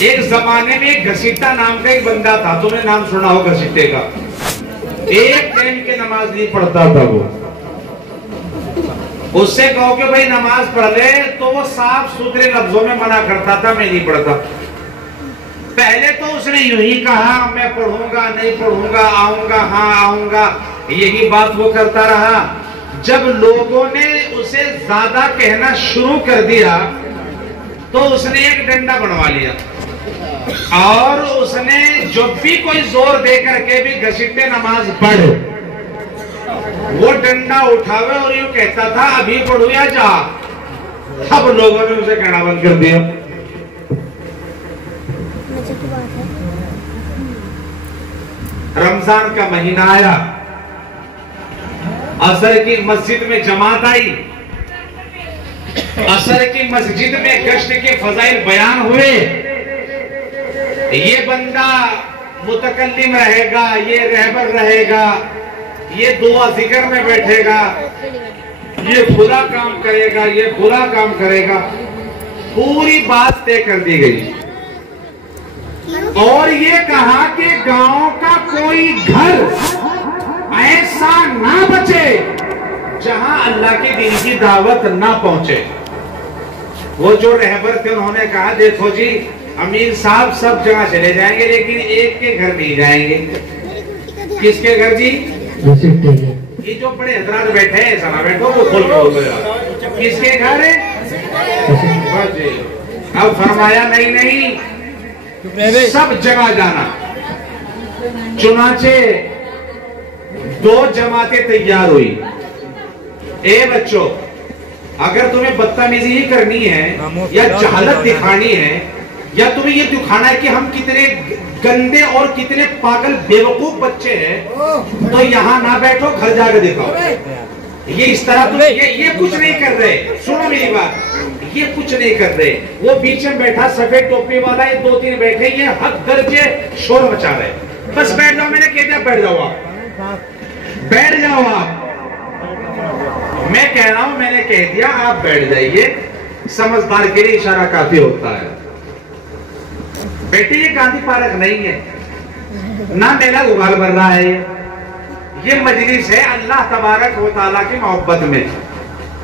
ایک زمانے میں گھسیٹا نام کا ایک بندہ تھا، تم نے نام سنا ہو گھسیٹے کا. ایک ٹائم کی نماز نہیں پڑھتا تھا وہ. اس سے کہو کہ بھائی نماز پڑھ لے تو وہ صاف ستھرے لفظوں میں منع کرتا تھا، میں نہیں پڑھتا. پہلے تو اس نے یوں ہی کہا میں پڑھوں گا نہیں پڑھوں گا، آؤں گا ہاں آؤں گا، یہی بات وہ کرتا رہا. جب لوگوں نے اسے زیادہ کہنا شروع کر دیا تو اس نے ایک ڈنڈا بنوا لیا اور اس نے جب بھی کوئی زور دے کر کے بھی گھسیٹے نماز پڑھ، وہ ڈنڈا اٹھاوے اور یوں کہتا تھا ابھی پڑھو یا جا. اب لوگوں نے اسے کہنا بند کر دیا. رمضان کا مہینہ آیا، عصر کی مسجد میں جماعت آئی، عصر کی مسجد میں گشت کے فضائل بیان ہوئے. یہ بندہ متکلم رہے گا، یہ رہبر رہے گا، یہ دعا ذکر میں بیٹھے گا، یہ برا کام کرے گا، یہ برا کام کرے گا. پوری بات طے کر دی گئی اور یہ کہا کہ گاؤں کا کوئی گھر ایسا نہ بچے جہاں اللہ کے دین کی دعوت نہ پہنچے. وہ جو رہبر تھے انہوں نے کہا دیکھو جی امیر صاحب سب جگہ چلے جائیں گے لیکن ایک کے گھر نہیں جائیں گے. کس کے گھر جی؟ یہ جو بڑے حضرات بیٹھے ہیں ایسا نہ بیٹھو وہ کھول کے کس کے گھر ہے؟ اب فرمایا نہیں سب جگہ جانا. چنانچہ 2 جماعتیں تیار ہوئی. اے بچوں اگر تمہیں بدتمیزی ہی کرنی ہے یا جہالت دکھانی ہے یا تمہیں یہ دکھانا ہے کہ ہم کتنے گندے اور کتنے پاگل بیوقوف بچے ہیں تو یہاں نہ بیٹھو، گھر جا کے دکھاؤ. یہ اس طرح یہ کچھ نہیں کر رہے. سنو میری بات، یہ کچھ نہیں کر رہے. وہ بیچ میں بیٹھا سفید ٹوپی والا، یہ 2-3 بیٹھے، یہ حد درجے شور مچا رہے. بس بیٹھ جاؤ، میں نے کہہ دیا بیٹھ جاؤ، آپ بیٹھ جاؤ. آپ میں کہہ رہا ہوں میں نے کہہ دیا آپ بیٹھ جائیے. سمجھدار کے لیے اشارہ کافی ہوتا ہے. بیٹی یہ گاندھی پارک نہیں ہے، نہ میلا غبار بھر رہا ہے. یہ مجلس ہے اللہ تبارک و تعالیٰ کی محبت میں.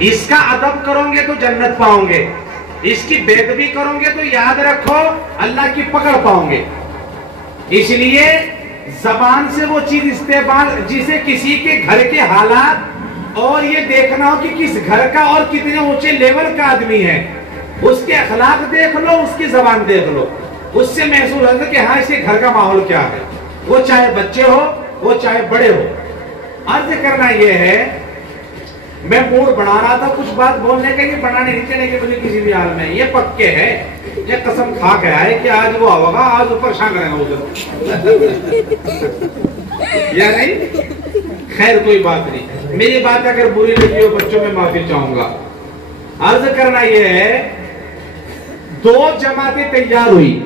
اس کا ادب کرو گے تو جنت پاؤں گے، اس کی بے ادبی کرو گے تو یاد رکھو اللہ کی پکڑ پاؤں گے. اس لیے زبان سے وہ چیز استعمال جسے کسی کے گھر کے حالات اور یہ دیکھنا ہو کہ کس گھر کا اور کتنے اونچے لیول کا آدمی ہے، اس کے اخلاق دیکھ لو، اس کی زبان دیکھ لو، اس سے محسوس ہوتا ہے کہ ہاں اس کے گھر کا ماحول کیا ہے. وہ چاہے بچے ہو وہ چاہے بڑے ہو. عرض کرنا یہ ہے میں موڈ بنا رہا تھا کچھ بات بولنے کا، یہ بنانے نہیں چلے کہ مجھے کسی بھی حال میں یہ پکے ہے، یہ قسم کھا کے آئے کہ آج وہ ہوگا، آج اوپر شان کریں گا یا نہیں. خیر کوئی بات نہیں، میری بات اگر بری لگی ہو بچوں میں معافی چاہوں گا. عرض کرنا یہ ہے 2 جماعتیں تیار ہوئی.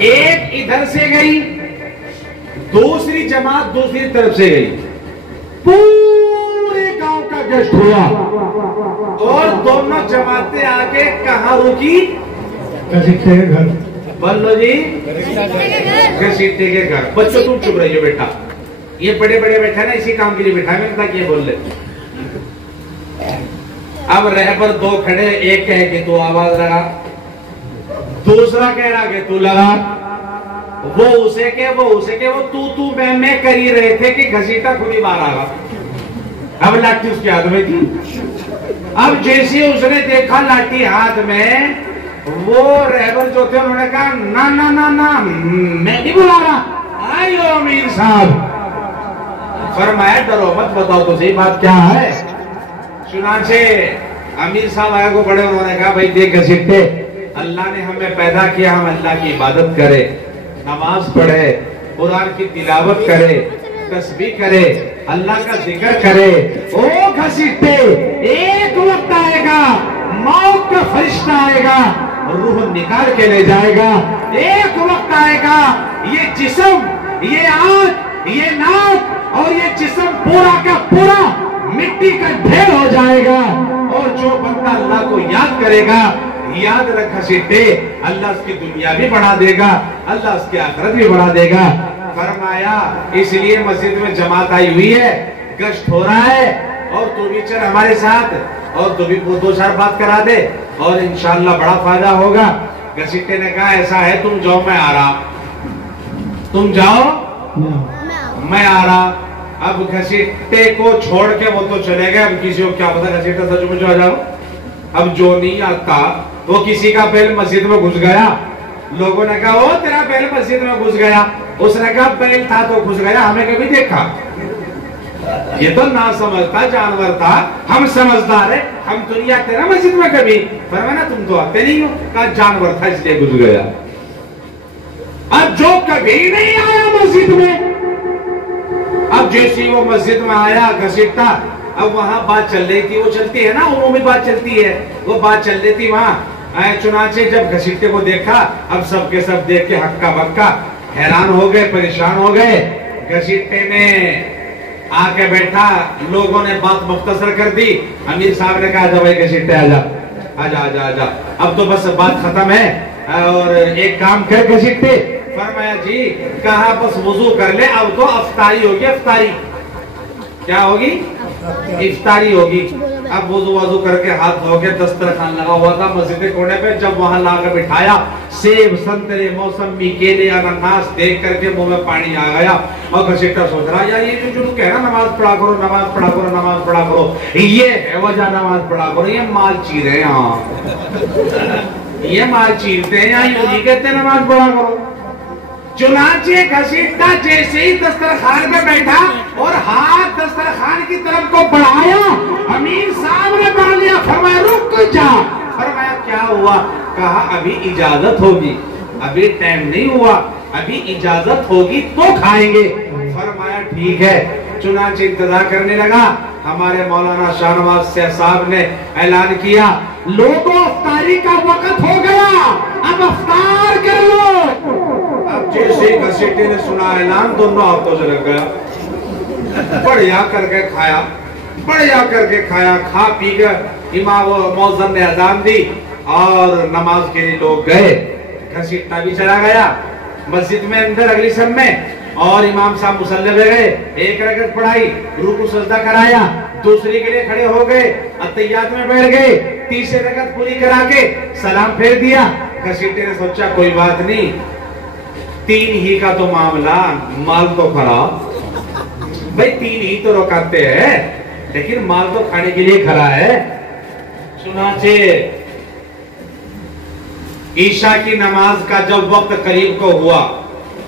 ایک ادھر سے گئی، دوسری جماعت دوسری طرف سے گئی. پورے گاؤں کا گشت ہوا اور دونوں جماعتیں آگے کہاں رکی؟ گھسیٹے کے گھر. بولو جی گھسیٹے کے گھر. بچوں تم چپ رہی ہو بیٹا، یہ بڑے بڑے بیٹھا نا اسی کام کے لیے بیٹھا ہے تاکہ یہ بول لے. اب رہبر 2 کھڑے، ایک کہے کہ تو آواز لگا، دوسرا کہہ رہا کہ تو لگا. وہ اسے کہ وہ تو میں کر ہی رہے تھے کہ گھسیٹا خود ہی باہر آگا. اب لاٹھی اس کے ہاتھ میں تھی. اب جیسے اس نے دیکھا لاٹھی ہاتھ میں، وہ رہبر جو تھے انہوں نے کہا نا نا نا نا میں نہیں بلا رہا، آئیو امیر صاحب. فرمایا ڈرو مت، بتاؤ تو صحیح بات کیا ہے. چنانچہ امیر صاحب آیا کو بڑے، انہوں نے کہا بھائی دیکھ گھسیٹے، اللہ نے ہمیں پیدا کیا ہم اللہ کی عبادت کرے، نماز پڑھے، قرآن کی تلاوت کرے، تسبیح کرے، اللہ کا ذکر کرے. او گھسیٹے ایک وقت آئے گا موت کا فرشتہ آئے گا، روح نکال کے لے جائے گا. ایک وقت آئے گا یہ جسم، یہ آنکھ، یہ ناک اور یہ جسم پورا کا پورا مٹی کا ڈھیر ہو جائے گا. اور جو بندہ اللہ کو یاد کرے گا یاد رکھ گھسیٹے، اللہ اس کی دنیا بھی بڑھا دے گا، اللہ اس کی آخرت بھی بڑھا دے گا۔ فرمایا اس لیے مسجد میں جماعت آئی ہوئی ہے، گشت ہو رہا ہے، اور تو بھی چل ہمارے ساتھ، اور تو بھی دو چار بات کرا دے، اور انشاءاللہ بڑا فائدہ ہوگا۔ گھسیٹے نے کہا ایسا ہے تم جاؤ میں آ رہا، تم جاؤ میں آ رہا۔ اب گھسیٹے کو چھوڑ کے وہ تو چلے گئے، اب کسی کو کیا پتا گھسیٹا سچ میں جو آ جاؤ۔ اب جو نہیں آتا وہ کسی کا بیل مسجد میں گھس گیا، لوگوں نے کہا وہ تیرا بیل مسجد میں گھس گیا، اس نے کہا بیل تھا تو گھس گیا، ہمیں کبھی دیکھا؟ یہ تو نہ سمجھتا جانور تھا، ہم سمجھدار ہیں، ہم تو نہیں آتے نا مسجد میں کبھی۔ فرمایا تم تو آتے نہیں ہو، کہا جانور تھا اس لیے گھس گیا۔ اب جو کبھی نہیں آیا مسجد میں، اب جیسی وہ مسجد میں آیا گھسیٹا، اب وہاں بات چل رہی تھی، وہ چلتی ہے نا عمومی بات چلتی ہے، وہ بات چل رہی تھی وہاں۔ چنانچہ جب گھسیٹے کو دیکھا، اب سب کے سب دیکھ کے ہکا بکا حیران ہو گئے، پریشان ہو گئے۔ گھسیٹے نے آ کے بیٹھا، لوگوں نے بات مختصر کر دی، امیر صاحب نے کہا جا بھائی گھسیٹے آجا آجا آجا آجا، اب تو بس بات ختم ہے، اور ایک کام کر گھسیٹے۔ فرمایا جی، کہا بس وضو کر لے، اب تو افطاری ہوگی، افطاری کیا ہوگی؟ افطاری ہوگی۔ اب وضو کر کے ہاتھ دھو کے دسترخوان لگا ہوا تھا مسجد کونے پہ، جب وہاں لا کے بٹھایا، سیب سنترے موسمی کیلے انناس دیکھ کر کے منہ میں پانی آ گیا، اور گھسیٹا سوچ رہا یار یہ جو کہہ رہا نماز پڑھا کرو نماز پڑھا کرو نماز پڑھا کرو، یہ ہے وجہ نماز پڑھا کرو، یہ مال چیرے ہیں ہاں، یہ مال چیرتے ہیں یہاں، یوں کہتے ہیں نماز پڑھا کرو۔ چنانچہ گھسیٹا جیسے ہی دسترخوان پہ بیٹھا اور ہاتھ دسترخوان کی طرف کو بڑھایا، امیر صاحب نے پڑھ لیا، فرمایا رک جا۔ فرمایا کیا ہوا؟ کہا ابھی اجازت ہوگی، ابھی ٹائم نہیں ہوا، ابھی اجازت ہوگی تو کھائیں گے۔ فرمایا ٹھیک ہے۔ چنانچہ انتظار کرنے لگا، ہمارے مولانا شاہ نواز صاحب نے اعلان کیا، لوگوں افطاری کا وقت ہو گیا، اب افطار کر لو۔ اب جیسے گھسیٹے نے سنا اعلان، دونوں ہاتھوں سے لگ گیا، بڑھیا کر کے کھایا، بڑھیا کر کے کھایا، کھا پی کے امام مؤذن نے اذان دی اور نماز کے لیے لوگ گئے۔ گھسیٹا بھی چلا گیا مسجد میں اندر اگلی سب میں، اور امام صاحب مصلی پہ گئے، ایک رکعت پڑھائی، رکوع سجدہ کرایا، دوسری کے لیے کھڑے ہو گئے، اتحیات میں بیٹھ گئے، تیسری رکعت پوری کرا کے سلام پھیر دیا۔ گھسیٹے نے سوچا کوئی بات نہیں، تین ہی کا تو معاملہ، مال تو خراب، بھئی تین ہی تو رکعتیں ہیں، لیکن مال تو کھانے کے لیے کھڑا ہے۔ چنانچہ عشاء کی نماز کا جب وقت قریب کو ہوا،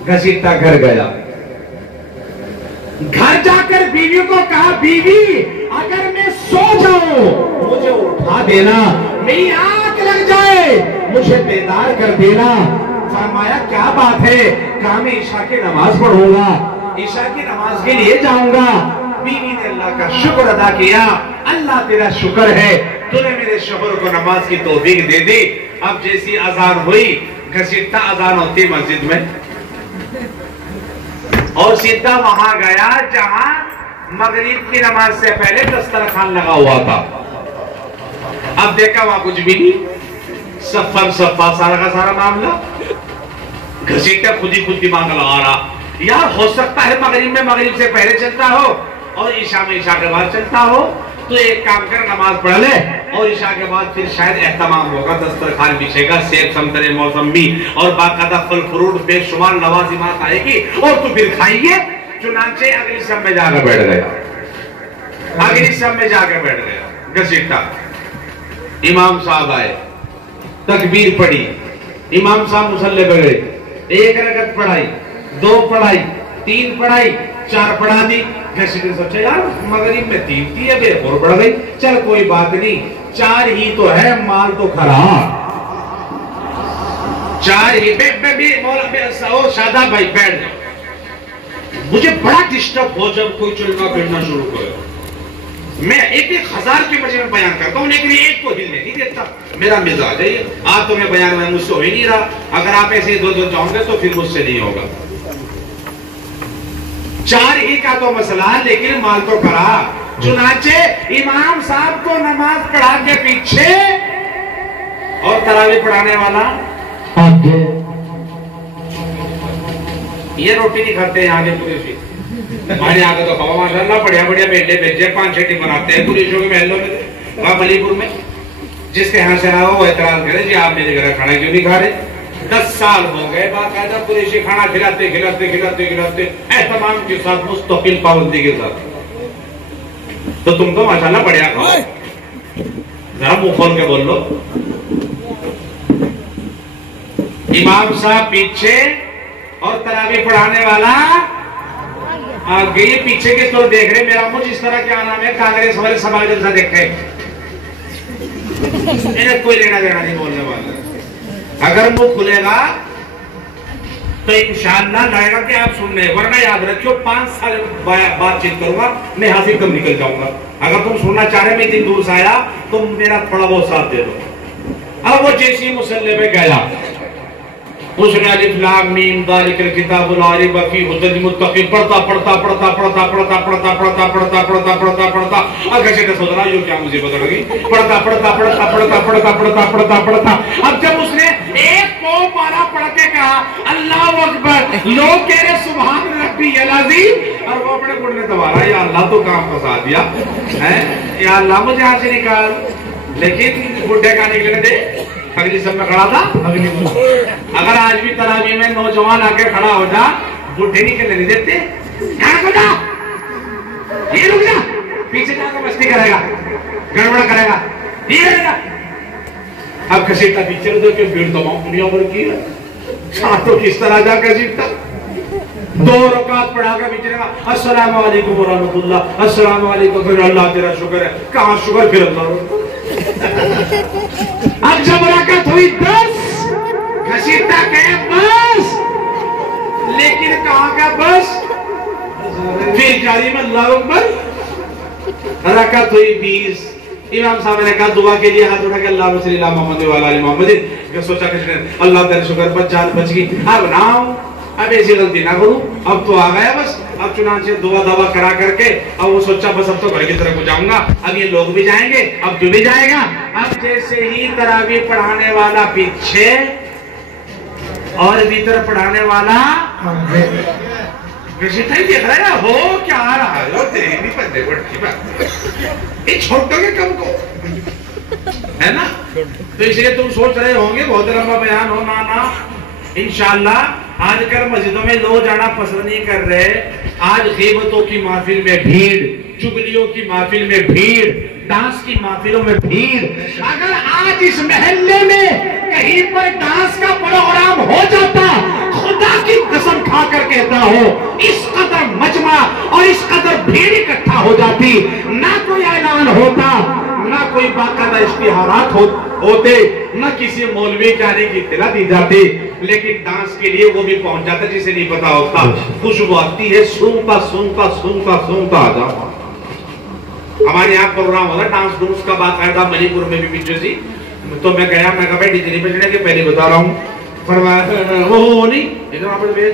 گھسیٹا گھر گیا، گھر جا کر بیوی کو کہا بیوی اگر میں سو جاؤں مجھے اٹھا دینا، میری آنکھ لگ جائے مجھے بیدار کر دینا۔ فرمایا کیا بات ہے؟ کہا میں عشاء کی نماز پڑھوں گا، عشاء کی نماز کے لیے جاؤں گا۔ بیوی نے اللہ کا شکر ادا کیا، اللہ تیرا شکر ہے، تو نے میرے شوہر کو نماز کی توفیق دے دی۔ اب جیسی اذان ہوئی، گھسیٹا اذان ہوتی مسجد میں، اور سیدھا وہاں گیا جہاں مغرب کی نماز سے پہلے دسترخوان لگا ہوا تھا۔ اب دیکھا وہاں کچھ بھی نہیں، صفا سارا کا سارا معاملہ۔ گھسیٹا خود ہی خود دماغ لگا رہا، یار ہو سکتا ہے مغرب میں مغرب سے پہلے چلتا ہو اور عشاء میں عشاء کے بعد چلتا ہو، تو ایک کام کر نماز پڑھ لے، اور عشاء کے بعد پھر شاید اہتمام ہوگا، دسترخوان بچھے گا، سیب سنترے موسمی اور باقاعدہ پھل فروٹ بے شمار لوازمات آئے گی، اور تو پھر کھائیں گے۔ چنانچہ اگلی سب میں جا کر بیٹھ گیا، اگلی سب میں جا کر بیٹھ گیا گھسیٹا۔ امام صاحب آئے، تکبیر پڑھی، امام صاحب مصلی پہ گئے، ایک رکعت پڑھائی، دو پڑھائی، تین پڑھائی، چار پڑھا دی۔ گھسیٹے نے سوچا یار مغرب میں تین تھی اب ایک اور بڑھ گئی، چل کوئی بات نہیں، چار ہی تو ہے، مال تو خراب، چار ہی۔ شاداب بھائی بیٹھ جاؤ، مجھے بڑا ڈسٹرب ہو جب کوئی چلنا پھرنا شروع کرے، میں ایک ہزار کی مجھے میں بیان کرتا ہوں لیکن ایک کو ہلنے نہیں دیتا، میرا مزاج ہے یہ، آپ تو میں بیان میں مجھ سے ہو ہی نہیں رہا، اگر آپ ایسے دو جاؤں گے تو پھر مجھ سے نہیں ہوگا۔ چار ہی کا تو مسئلہ لیکن مال تو کرا۔ چنانچہ امام صاحب کو نماز پڑھا کے پیچھے اور تراویح پڑھانے والا آگے. یہ روٹی نہیں کھاتے ہیں آگے قریشی. ہمارے یہاں کا تو کھاؤ ماشاءاللہ بڑھیا بڑھیا میلے بھیجے 5-6 ٹیم بناتے ہیں قریشیوں کے محلوں میں. وہاں علی پور میں جس کے یہاں سے آیا وہ اعتراض کرے جی آپ میرے گھر کھانا کیوں نہیں کھا رہے. 10 سال ہو گئے باقاعدہ قریشی کھانا کھلاتے کھلاتے کھلاتے کھلاتے اہتمام کے ساتھ مستقل پابندی کے ساتھ. تو تم تو ماشاءاللہ بڑھیا کھاؤ. ذرا منہ کھول کے بول لو. امام صاحب پیچھے اور تراویح پڑھانے والا آگے. یہ پیچھے کے طور دیکھ رہے. میرا مجھ اس طرح کیا نام ہے کانگریس والے سبا جلسہ دیکھے انہیں کوئی لینا دینا نہیں بولنے والا. اگر منہ کھلے گا تو انشاءاللہ لائے گا کہ آپ سن رہے. ورنہ یاد رکھو 5 سال بات چیت کروں گا میں یہاں سے کم نکل جاؤں گا. اگر تم سننا چاہ رہے میں اتنی دور سے آیا تم میرا تھوڑا بہت ساتھ دے دو. اب وہ جیسی مسلح پہ گیا اس نے الف لام میم ذالک الکتاب لا ریب فیہ ھدی للمتقین پڑھتا پڑھتا پڑھتا پڑھتا پڑھتا پڑھتا پڑھتا پڑھتا پڑھتا پڑھتا پڑھتا اب کیسے کہ سوچ رہا یہ کیا مجھے بتا رہی. پڑھتا پڑھتا پڑھتا پڑھتا پڑھتا پڑھتا پڑھتا پڑھتا اب جب اس نے ایک کو پارا پڑھ کے کہا اللہ اکبر لوگ کہہ رہے سبحان ربی العظیم اور وہ اپنے گھٹنے دبا رہا یا اللہ تو کام پھنسا دیا ہے یا اللہ مجھے یہاں سے نکال. لیکن گھٹنے کا نکلنے دے. اگلی سب میں کھڑا تھا. اگر آج بھی تراویح میں نوجوان آ کے کھڑا ہو جا بڈھے نہیں کہنے نہیں دیتے کہاں کو جا یہ رک جا پیچھے جا کر مستی کرے گا گڑبڑ کرے گا یہ رہے گا. اب کسیٹا پیچھے دو کہ بھیڑ تمام دنیا بھر کی ہے. تو کس طرح جا کسیٹا 2 رکعت پڑھا کر پیچھے گا السلام علیکم ورحمۃ اللہ السلام علیکم. پھر اللہ تیرا شکر ہے. کہاں شکر پھر اللہ. اب جب رکعت ہوئی 10 گھسیٹا کہے بس لیکن کہاں کا بس پھر جاری میں اللہ اکبر. رکعت ہوئی 20 امام صاحب نے کہا دعا کے لیے ہاتھ اٹھا کے اللہ صلی اللہ محمد و علی محمد. سوچا کہ اللہ تیرے شکر بچ جان بچ گئی. اب نہ اب ایسی غلطی نہ کروں. اب تو آ گیا بس. اب چنانچہ دعا دعا کرا کر کے اب وہ سوچا بس اب تو گھر کی طرف جاؤں گا. اب یہ لوگ بھی جائیں گے اب تو بھی جائے گا. اب جیسے ہی تراویح پڑھانے والا پیچھے اور ویتر پڑھانے والا دیکھ رہا ہے ہو کیا آ رہا ہے تیری بھی پندے بڑھتی بات یہ چھوٹوں کے کم کو ہے نا. تو اس لیے تم سوچ رہے ہوں گے بہت لمبا بیان ہو نا. انشاءاللہ آج کل مسجدوں میں لوگ جانا پسند نہیں کر رہے. آج غیبتوں کی محفل میں بھیڑ, چگلیوں کی محفل میں بھیڑ, ڈانس کی محفلوں میں بھیڑ. اگر آج اس محلے میں کہیں پر ڈانس کا پروگرام ہو جاتا خدا کی قسم کھا کر کہتا ہو اس قدر مجمع اور اس قدر بھیڑ اکٹھا ہو جاتی. نہ کوئی اعلان ہوتا نہ کوئی باقاعدہ اشتہارات ہوتے نہ کسی مولوی جانے کی اطلاع دی جاتی. لیکن ڈانس کے لیے وہ بھی پہنچ جاتا جسے نہیں پتا ہوتا. خوشبو آتی ہے سونگتا سونگتا سونگتا سونگتا آ جاتا. ہمارے یہاں پروگرام ہوتا ڈانس ڈونس کا باقاعدہ منی پور میں بھی پیچھے سی. تو میں گیا میں کہا بھائی ڈیجے بجنے کے پہلے بتا رہا ہوں. فرمایا وہ نہیں ادھر واپس بھیج.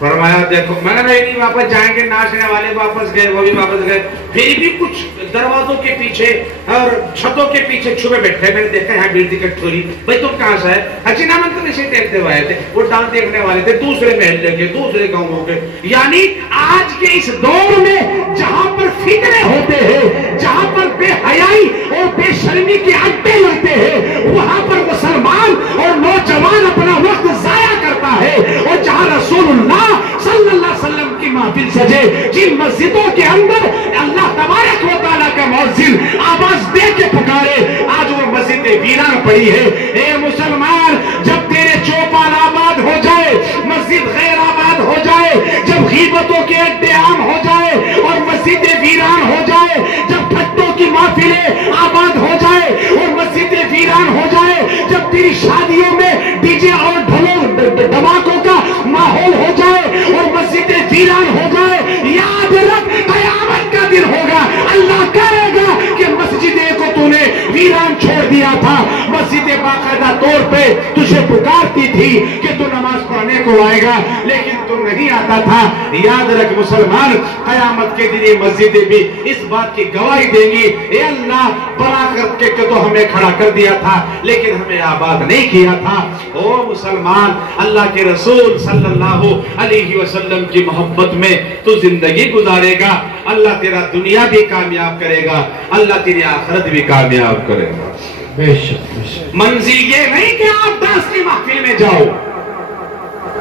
فرمایا دیکھو میں نے نہیں واپس جائیں گے. ناچنے والے واپس گئے وہ بھی واپس گئے. پھر بھی کچھ دروازوں کے پیچھے اور چھتوں کے پیچھے چھپے بیٹھے. میں نے دیکھا یہاں بھیڑ دکھٹ ہو رہی. بھائی تم کہاں سے ہے؟ حسینہ من تو نشے ٹیکتے ہوئے تھے. وہ ڈانس دیکھنے والے تھے دوسرے محلے کے دوسرے گاؤں کے. یعنی آج کے اس دور میں جہاں پر فتنے ہوتے ہیں جہاں پر بے حیائی اور بے شرمی کے اڈے لگتے ہیں وہاں پر مسلمان اور نوجوان اپنا وقت ضائع کرتا ہے. اور جہاں رسول اللہ صلی اللہ علیہ وسلم کی محفل سجے جن مسجدوں کے اندر اللہ تبارک و تعالیٰ کا مؤذن آواز دے کے پکارے آج وہ مسجد ویران پڑی ہے. اے مسلمان جب تیرے چوپال آباد ہو جائے مسجد غیر آباد ہو جائے جب غیبتوں کے اڈے عام ہو جائے اور مسجد ویران ہو جائے جب ٹھٹوں کی محفلیں آباد ہو جائے اور مسجد ویران ہو جائے جب تیری شادیوں میں ڈی جے اور دھماکوں کا ماحول ہو جائے اور مسجد ویران ہو جائے یاد رکھ قیامت کا دن ہوگا. اللہ کہے گا کہ مسجدیں کو تو نے ویران چھوڑ دیا تھا. مسجدیں باقاعدہ طور پہ تجھے پکارتی تھی کہ تو نماز پڑھنے کو کو آئے گا لیکن تو نہیں آتا تھا۔ یاد رکھ مسلمان، قیامت کے دن یہ مسجدیں بھی اس بات کی گواہی دیں گی، اے اللہ بنا کر کے تو ہمیں کھڑا کر دیا تھا لیکن ہمیں آباد نہیں کیا تھا۔ او مسلمان، اللہ کے رسول صلی اللہ علیہ وسلم کی محبت میں تو زندگی گزارے گا، اللہ تیرا دنیا بھی کامیاب کرے گا، اللہ تیری آخرت بھی کامیاب کرے گا۔ بے شک۔ منزل یہ نہیں کہ آپ داس کی محفل میں جاؤ،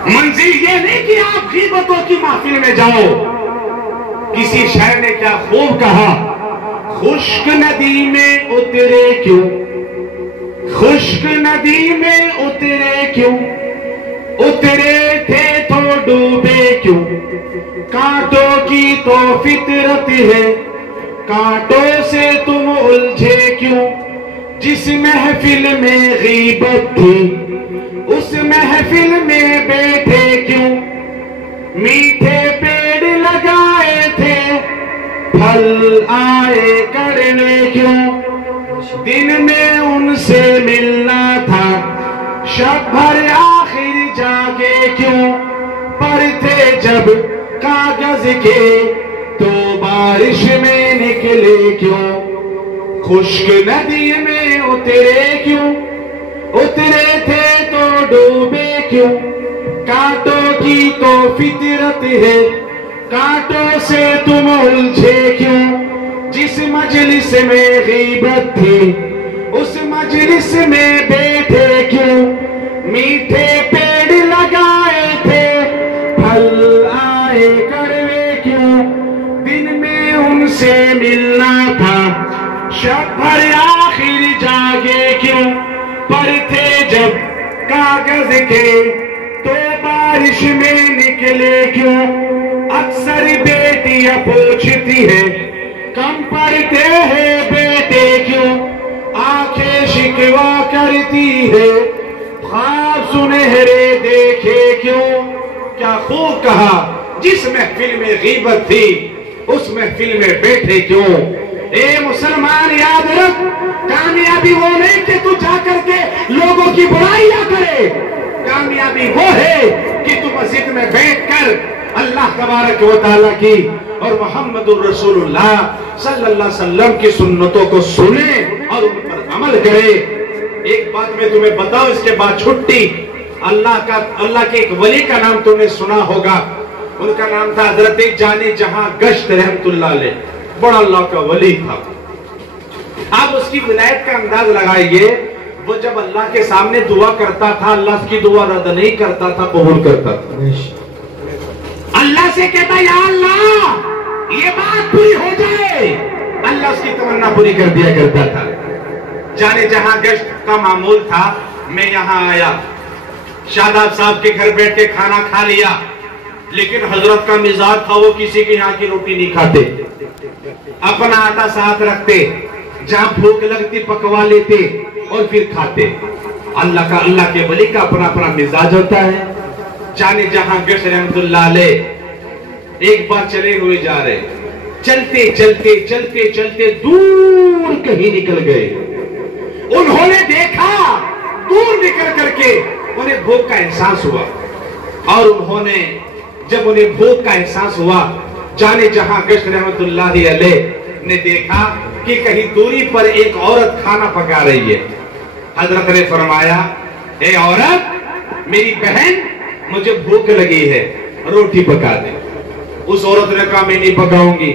منزل یہ نہیں کہ آپ غیبتوں کی محفل میں جاؤ۔ کسی شاعر نے کیا خوب کہا، خشک ندی میں اترے کیوں، خشک ندی میں اترے کیوں، اترے تھے تو ڈوبے کیوں، کانٹوں کی تو فطرت ہے، کانٹوں سے تم الجھے کیوں، جس محفل میں غیبت تھی اس محفل میں بیٹھے کیوں، میٹھے پیڑ لگائے تھے پھل آئے کڑوے کیوں، دن میں ان سے ملنا تھا شب بھر آخر جاگے کیوں، پڑھتے جب کاغذ کے تو بارش میں نکلے کیوں، خشک ندی میں اترے کیوں، اترے تھے تو ڈوبے کیوں، کانٹوں کی تو فطرت ہے، کانٹوں سے تم الجھے کیوں، جس مجلس میں غیبت تھی اس مجلس میں بیٹھے کیوں، میٹھے پیڑ لگائے تھے پھل آئے کڑوے کیوں، دن میں ان سے ملنا تھا شب بھر آخر جاگے کیوں، پڑھتے جب کاغذ کے تو بارش میں نکلے کیوں، اکثر بیٹیاں پوچھتی ہے کم پڑھتے ہیں بیٹے کیوں، آنکھیں شکوا کرتی ہے خواب سنہرے دیکھے کیوں۔ کیا خوب کہا، جس محفل میں غیبت تھی اس محفل میں بیٹھے کیوں۔ اے مسلمان یاد رکھ، کامیابی وہ نہیں کہ تو جا کر کے لوگوں کی برائیاں کرے، کامیابی وہ ہے کہ تو مسجد میں بیٹھ کر اللہ تبارک و تعالیٰ کی اور محمد الرسول اللہ صلی اللہ علیہ وسلم کی سنتوں کو سنے اور ان پر عمل کرے۔ ایک بات میں تمہیں بتاؤں، اس کے بعد چھٹی، اللہ کے ایک ولی کا نام تم نے سنا ہوگا، ان کا نام تھا حضرت جانی جہاں گشت رحمت اللہ علیہ، بڑا اللہ کا ولی تھا۔ آپ اس کی ولایت کا انداز لگائیے، وہ جب اللہ کے سامنے دعا کرتا تھا اللہ اس کی دعا رد نہیں کرتا تھا، قبول کرتا تھا۔ اللہ سے کہتا یا اللہ یہ بات پوری ہو جائے، اللہ اس کی تمنا پوری کر دیا کرتا تھا۔ جانے جہاں گشت کا معمول تھا، میں یہاں آیا، شاداب صاحب کے گھر بیٹھ کے کھانا کھا لیا، لیکن حضرت کا مزاج تھا وہ کسی کے یہاں کی روٹی نہیں کھاتے، اپنا آٹا ساتھ رکھتے، جہاں بھوک لگتی پکوا لیتے اور پھر کھاتے۔ اللہ کے ولی کا اپنا اپنا مزاج ہوتا ہے۔ جانے جہاں گشت رحمت اللہ علیہ ایک بار چلے ہوئے جا رہے، چلتے چلتے چلتے چلتے دور کہیں نکل گئے، انہوں نے دیکھا دور نکل کر کے انہیں بھوک کا احساس ہوا، اور انہوں نے جب انہیں بھوک کا احساس ہوا، جانے جہاں گشت رحمت اللہ علیہ نے دیکھا کہ کہیں دوری پر ایک عورت کھانا پکا رہی ہے۔ حضرت نے فرمایا اے عورت، میری بہن مجھے بھوک لگی ہے، روٹی پکا دے۔ اس عورت نے کہا میں نہیں پکاؤں گی۔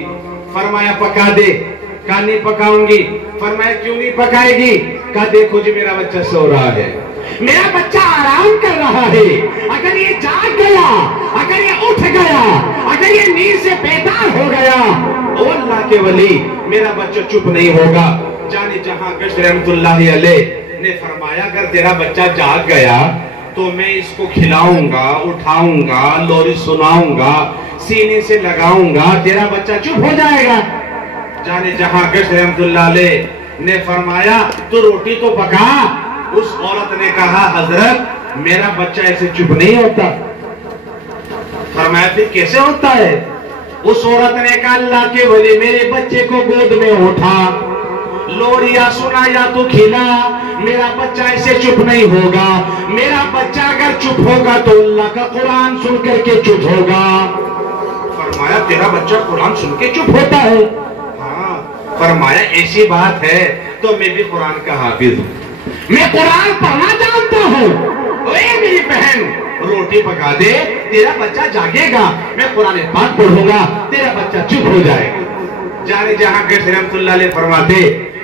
فرمایا پکا دے۔ کہا نہیں پکاؤں گی۔ فرمایا کیوں نہیں پکائے گی؟ کہا دیکھو جی میرا بچہ سو رہا ہے، میرا بچہ آرام کر رہا ہے، اگر یہ جاگ گیا، اگر یہ اٹھ گیا، اگر یہ نیند سے بیدار ہو گیا، او اللہ کے ولی میرا بچہ چپ نہیں ہوگا۔ جانے جہاں گشت رحمت اللہ علیہ نے فرمایا اگر تیرا بچہ جاگ گیا تو میں اس کو کھلاؤں گا، اٹھاؤں گا، لوری سناؤں گا، سینے سے لگاؤں گا، تیرا بچہ چپ ہو جائے گا۔ جانے جہاں گشت رحمت اللہ علیہ نے فرمایا تو روٹی تو پکا۔ اس عورت نے کہا حضرت میرا بچہ ایسے چپ نہیں ہوتا۔ فرمایا پھر کیسے ہوتا ہے؟ اس عورت نے کہا اللہ کے ولی میرے بچے کو گود میں اٹھا، لوریاں سنا یا تو کھلا، میرا بچہ ایسے چپ نہیں ہوگا۔ میرا بچہ اگر چپ چپ ہوگا تو اللہ کا قرآن سن کر کے چپ ہوگا. فرمایا تیرا بچہ قرآن سن کے چپ ہوتا ہے؟ ہاں. فرمایا ایسی بات ہے تو میں بھی قرآن کا حافظ ہوں, میں قرآن پڑھنا جانتا ہوں. اے میری بہن روٹی پکا دے, تیرا بچہ جاگے گا, میں قرآن پاک پڑھوں گا, تیرا بچہ چپ ہو جائے گا. جانے جہاں گشت رحمت اللہ علیہ فرماتے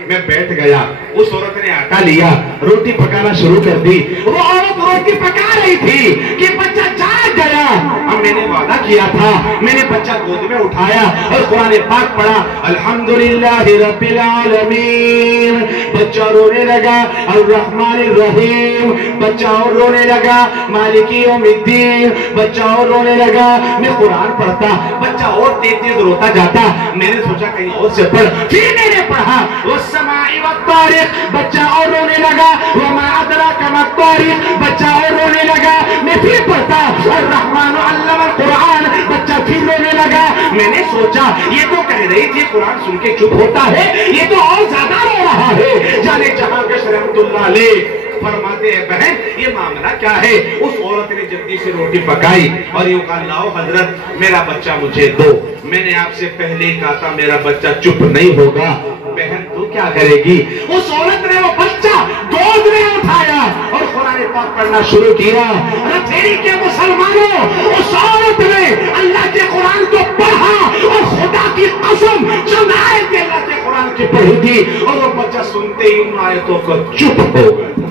میں بیٹھ گیا, اس عورت نے آٹا لیا, روٹی پکانا شروع کر دی. وہ عورت روٹی پکا رہی تھی کہ بچہ جاگ گیا. اب میں نے وعدہ کیا تھا, میں نے بچہ گود میں اٹھایا اور قرآن پاک پڑھا, الحمدللہ رب العالمین. بچہ رونے لگا, الرحمن الرحیم. بچہ اور رونے لگا, مالک یوم الدین. بچہ اور رونے لگا. میں قرآن پڑھتا, بچہ اور تیز تیز روتا جاتا. میں نے سوچا کہیں اور سے پڑھ, پھر میں نے پڑھا والسماء والطارق. بچہ اور رونے لگا, وما ادراک ما الطارق. بچہ اور رونے لگا. میں پھر پڑھتا الرحمن علم القرآن. بچہ پھر رونے لگا. میں نے سوچا یہ تو کہہ رہی تھی قرآن سن کے چپ ہوتا ہے, یہ تو اور زیادہ رو رہا ہے. جانے جہاں گشت رحمت اللہ علیہ فرماتے ہیں بہن یہ معاملہ کیا ہے. اس عورت نے جلدی سے روٹی پکائی اور یہ کہا لاؤ حضرت میرا بچہ مجھے دو. میں نے آپ سے پہلے ہی کہا تھا میرا بچہ چپ نہیں ہوگا. بہن تو کیا کرے گی؟ اس عورت نے وہ بچہ گود میں اٹھایا اور قرآن پاک پڑھنا شروع کیا. رتھیری کے مسلمانوں, اس عورت نے اللہ کے قرآن کو پڑھا اور خدا کی قسم چند آیتیں اللہ کے قرآن کی پڑھی تھی اور وہ بچہ سنتے ہی ان آیتوں کو چپ ہو گیا.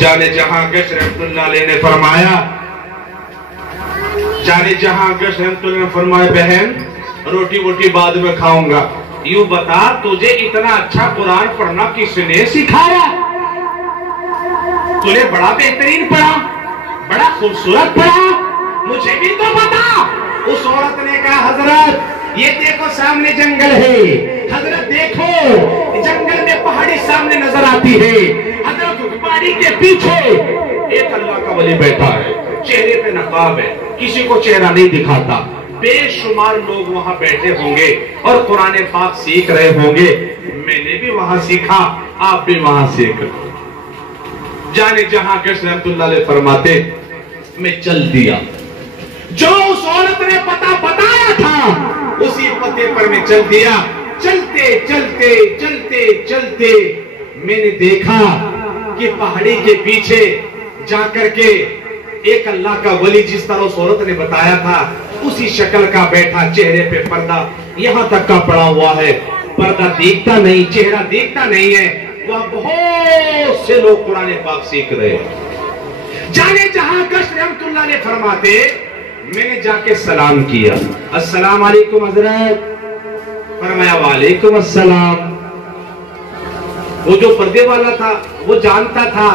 جانے جہاں گشت رحمت اللہ علیہ نے فرمایا, جانے جہاں گشت رحمت اللہ نے فرمایا بہن روٹی ووٹی بعد میں کھاؤں گا. یوں بتا تجھے اتنا اچھا قرآن پڑھنا کس نے سکھایا؟ تو نے بڑا بہترین پڑھا, بڑا خوبصورت پڑھا, مجھے بھی تو بتا. اس عورت نے کہا حضرت یہ دیکھو سامنے جنگل ہے, حضرت دیکھو جنگل میں پہاڑی سامنے نظر آتی ہے. حضرت پہاڑی کے پیچھے ایک اللہ کا ولی بیٹھا ہے, چہرے پہ نقاب ہے, کسی کو چہرہ نہیں دکھاتا. بے شمار لوگ وہاں بیٹھے ہوں گے اور قرآن پاک سیکھ رہے ہوں گے. میں نے بھی وہاں سیکھا, آپ بھی وہاں سیکھ. جانے جہاں گشت رحمت اللہ علیہ فرماتے میں چل دیا, جو اس عورت نے پتہ بتایا تھا اسی پتے پر میں چل دیا. چلتے چلتے چلتے چلتے میں نے دیکھا کہ پہاڑی کے پیچھے جا کر کے ایک اللہ کا ولی جس طرح اس عورت نے بتایا تھا اسی شکل کا بیٹھا, چہرے پہ پردہ یہاں تک کا پڑا ہوا ہے. پردہ دیکھتا نہیں, چہرہ دیکھتا نہیں ہے. وہاں بہت سے لوگ قرآن پاک سیکھ رہے ہیں. جانے جہاں گشت رحمت اللہ علیہ فرماتے میں نے جا کے سلام کیا, السلام علیکم حضرت. فرمایا وعلیکم السلام. وہ جو پردے والا تھا وہ جانتا تھا